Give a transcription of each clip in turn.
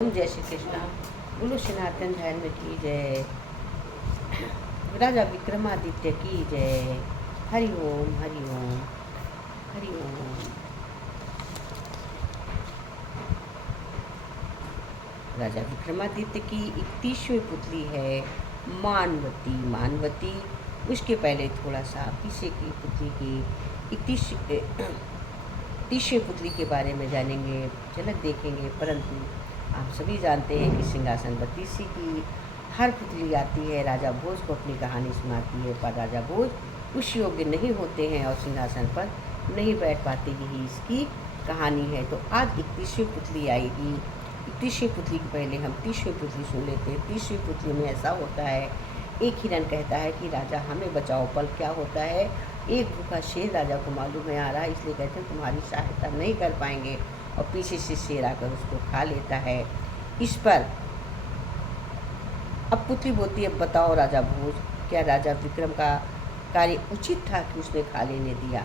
जय श्री कृष्णा। बोलो सनातन धर्म की जय। राजा विक्रमादित्य की जय। हरि ओम हरि ओम हरि ओम। राजा विक्रमादित्य की 31वीं पुतली है मानवती। मानवती उसके पहले थोड़ा सा पीछे की पुतली की 30वीं पुतली के बारे में जानेंगे, झलक देखेंगे। परंतु आप सभी जानते हैं कि सिंहासन 32 की हर पुतली आती है, राजा भोज को अपनी कहानी सुनाती है, पर राजा भोज उस योग्य नहीं होते हैं और सिंहासन पर नहीं बैठ पाते, यही इसकी कहानी है। तो आज 31वीं पुतली आएगी। 31वीं पुतली के पहले हम 30वीं पुतली सुन लेते हैं। 30वीं पुतली में ऐसा होता है, एक हिरन कहता है कि राजा हमें बचाओ। पल क्या होता है, एक भूखा शेर राजा को मालूम है आ रहा है, इसलिए कहते हैं तुम्हारी सहायता नहीं कर पाएंगे, और पीछे से शेर आकर उसको खा लेता है। इस पर अब पुतली बोलती है, बताओ राजा भोज, क्या राजा विक्रम का कार्य उचित था कि उसने खा लेने दिया?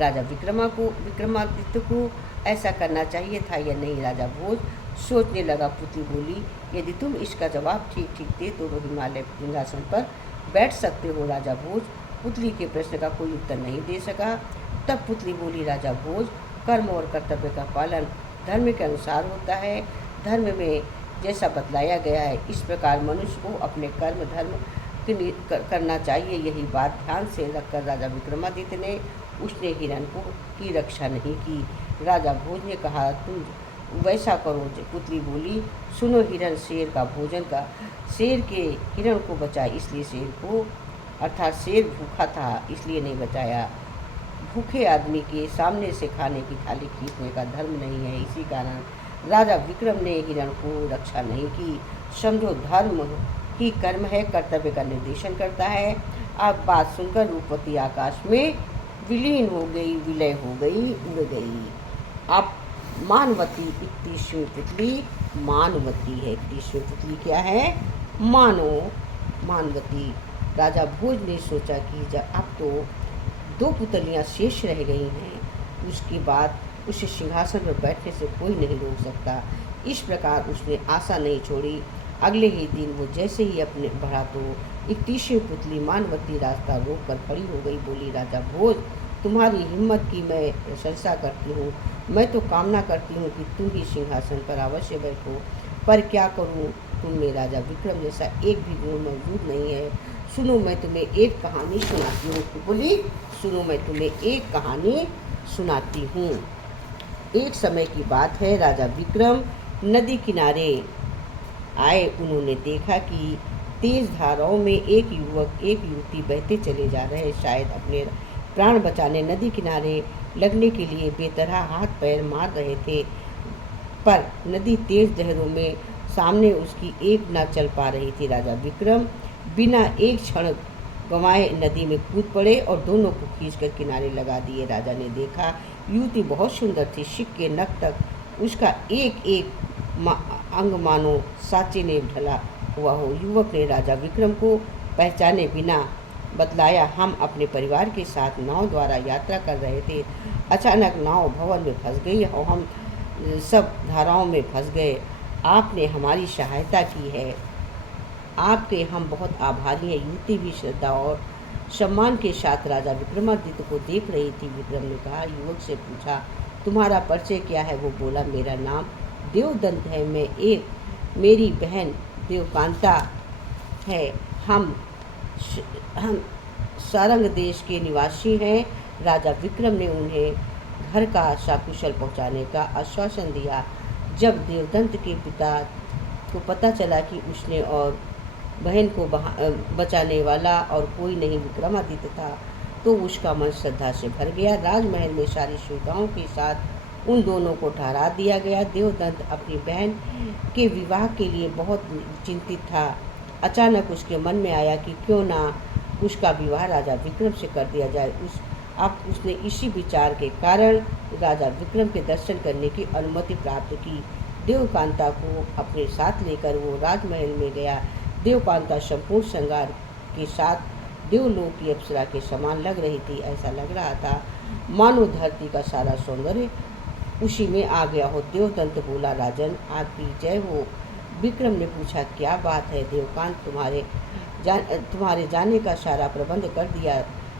राजा विक्रमादित्य को ऐसा करना चाहिए था या नहीं? राजा भोज सोचने लगा। पुतली बोली, यदि तुम इसका जवाब ठीक ठीक दे तो हिमालय सिंहासन पर बैठ सकते हो। राजा भोज पुतली के प्रश्न का कोई उत्तर नहीं दे सका। तब पुतली बोली, राजा भोज, कर्म और कर्तव्य का पालन धर्म के अनुसार होता है। धर्म में जैसा बतलाया गया है, इस प्रकार मनुष्य को अपने कर्म धर्म करना चाहिए। यही बात ध्यान से रखकर राजा विक्रमादित्य ने उसने हिरण की रक्षा नहीं की। राजा भोज ने कहा, तुम वैसा करो। पुतली बोली, सुनो हिरण शेर का भोजन का, शेर के हिरण को बचा, इसलिए शेर को, अर्थात शेर भूखा था इसलिए नहीं बचाया। भूखे आदमी के सामने से खाने की थाली खींचने का धर्म नहीं है, इसी कारण राजा विक्रम ने हिरण को रक्षा नहीं की। समझो, धर्म ही कर्म है, कर्तव्य का निर्देशन करता है। अब बात सुनकर रूपवती आकाश में विलीन हो गई, विलय हो गई, उड़ गई। अब मानवती 31वीं पुतली मानवती है। 31वीं पुतली क्या है? मानवती। राजा भोज ने सोचा कि जब अब तो 2 पुतलियाँ शेष रह गई हैं, उसके बाद उसे सिंहासन पर बैठने से कोई नहीं रोक सकता। इस प्रकार उसने आशा नहीं छोड़ी। अगले ही दिन वो जैसे ही अपने बढ़ा तो 31वीं पुतली मानवती रास्ता रोक कर खड़ी हो गई। बोली, राजा भोज, तुम्हारी हिम्मत की मैं प्रशंसा करती हूँ। मैं तो कामना करती हूँ कि तुम ही सिंहासन पर अवश्य बैठो, पर क्या करूँ, तुम में राजा विक्रम जैसा एक भी गुण मौजूद नहीं है। सुनो, मैं तुम्हें एक कहानी सुनाती हूँ। बोली, सुनो, मैं तुम्हें एक कहानी सुनाती हूँ। एक समय की बात है, राजा विक्रम नदी किनारे आए। उन्होंने देखा कि तेज धाराओं में एक युवक एक युवती बहते चले जा रहे। शायद अपने प्राण बचाने नदी किनारे लगने के लिए बेतरह हाथ पैर मार रहे थे, पर नदी तेज लहरों में सामने उसकी एक न चल पा रही थी। राजा विक्रम बिना एक क्षण गंवाए नदी में कूद पड़े और दोनों को खींचकर किनारे लगा दिए। राजा ने देखा, युवती बहुत सुंदर थी, शिक के नख तक उसका एक एक अंग मानो सांचे ने ढला हुआ हो। युवक ने राजा विक्रम को पहचाने बिना बतलाया, हम अपने परिवार के साथ नाव द्वारा यात्रा कर रहे थे। अचानक नाव भवन में फंस गई और हम सब धाराओं में फंस गए। आपने हमारी सहायता की है, आपके हम बहुत आभारी हैं। युवती भी श्रद्धा और सम्मान के साथ राजा विक्रमादित्य को देख रही थी। विक्रम ने कहा, युवक से पूछा, तुम्हारा परिचय क्या है? वो बोला, मेरा नाम देवदंत है, मेरी बहन देवकांता है। हम सारंग देश के निवासी हैं। राजा विक्रम ने उन्हें घर का सकुशल पहुंचाने का आश्वासन दिया। जब देवदंत के पिता को पता चला कि उसने और बहन को बचाने वाला और कोई नहीं विक्रमादित्य था, तो उसका मन श्रद्धा से भर गया। राजमहल में सारी सुविधाओं के साथ उन दोनों को ठहरा दिया गया। देवदंत अपनी बहन के विवाह के लिए बहुत चिंतित था। अचानक उसके मन में आया कि क्यों ना उसका विवाह राजा विक्रम से कर दिया जाए। उसने इसी विचार के कारण राजा विक्रम के दर्शन करने की अनुमति प्राप्त की। देवकांता को अपने साथ लेकर वो राजमहल में गया। देवकांता संपूर्ण श्रृंगार के साथ देवलोक की अप्सरा के समान लग रही थी। ऐसा लग रहा था मानो धरती का सारा सौंदर्य उसी में आ गया हो। देवदंत बोला, राजन आपकी जय हो। विक्रम ने पूछा, क्या बात है देवकांत, तुम्हारे जाने का सारा प्रबंध कर दिया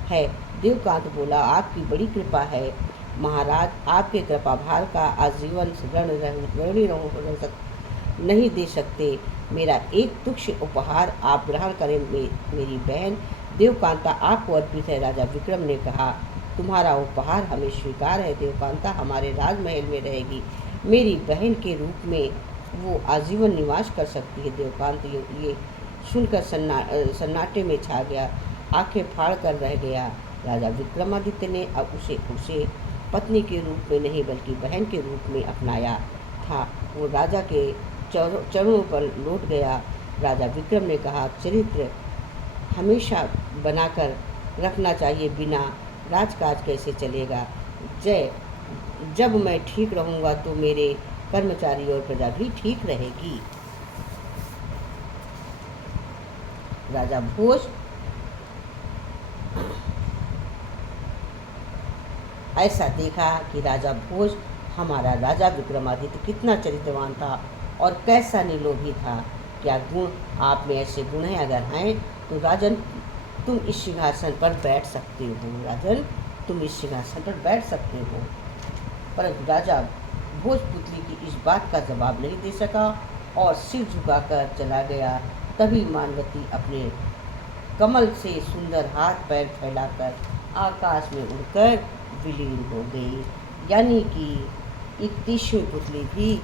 है। देवकांत बोला, आपकी बड़ी कृपा है महाराज, आपके कृपा भार का आजीवन नहीं दे सकते। मेरा एक तुच्छ उपहार आप ग्रहण करें। मेरी बहन देवकांता आपको अर्पित है। राजा विक्रम ने कहा, तुम्हारा उपहार हमें स्वीकार है। देवकांता हमारे राजमहल में रहेगी। मेरी बहन के रूप में वो आजीवन निवास कर सकती है। देवकांत ये सुनकर सन्नाटे में छा गया, आंखें फाड़ कर रह गया। राजा विक्रमादित्य ने अब उसे पत्नी के रूप में नहीं बल्कि बहन के रूप में अपनाया था। वो राजा के चरणों पर लौट गया। राजा विक्रम ने कहा, चरित्र हमेशा बनाकर रखना चाहिए, बिना राजकाज कैसे चलेगा। जब मैं ठीक रहूँगा तो मेरे कर्मचारी और प्रजा भी ठीक रहेगी। राजा भोज ऐसा देखा कि राजा भोज हमारा राजा विक्रमादित्य कितना चरित्रवान था और कैसा निलोभी था। क्या गुण आप में ऐसे गुण हैं? अगर हैं तो राजन तुम इस सिंहासन पर बैठ सकते हो। राजन तुम इस सिंहासन पर बैठ सकते हो। परंतु राजा भोजपुत्री की इस बात का जवाब नहीं दे सका और सिर झुकाकर चला गया। तभी मानवती अपने कमल से सुंदर हाथ पैर फैलाकर आकाश में उड़कर विलीन हो गई। यानी कि 31वीं पुतली भी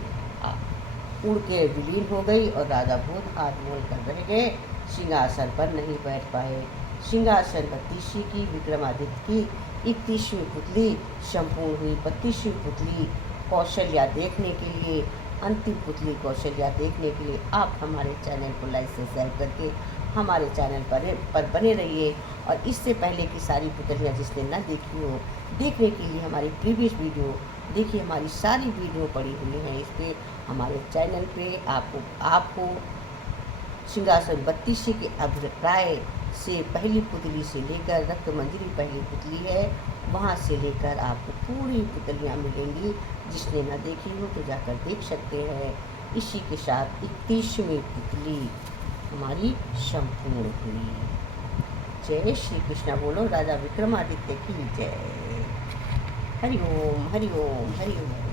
उड़ के विलीन हो गई और राजा भोज हाथ मोड़ कर रह गए, सिंहासन पर नहीं बैठ पाए। सिंहासन 32वीं की विक्रमादित्य की 31वीं पुतली संपूर्ण हुई। 32वीं पुतली कौशल्या देखने के लिए, अंतिम पुतली कौशल्या देखने के लिए आप हमारे चैनल को लाइक से शेयर करके हमारे चैनल पर बने रहिए। और इससे पहले की सारी पुतलियाँ जिसने न देखी हो, देखने के लिए हमारी प्रीवियस वीडियो देखिए। हमारी सारी वीडियो पड़ी हुई हैं इस पर हमारे चैनल पे। आपको सिंहासन 32 के अभिप्राय से पहली पुतली से लेकर रक्तमंजरी पहली पुतली है, वहाँ से लेकर आपको पूरी पुतलियाँ मिलेंगी। जिसने न देखी हो तो जाकर देख सकते हैं। इसी के साथ 31वीं पुतली हमारी संपूर्ण हुई। जय श्री कृष्णा बोलो। राजा विक्रमादित्य की जय। हरि ओम हरि ओम हरि ओम।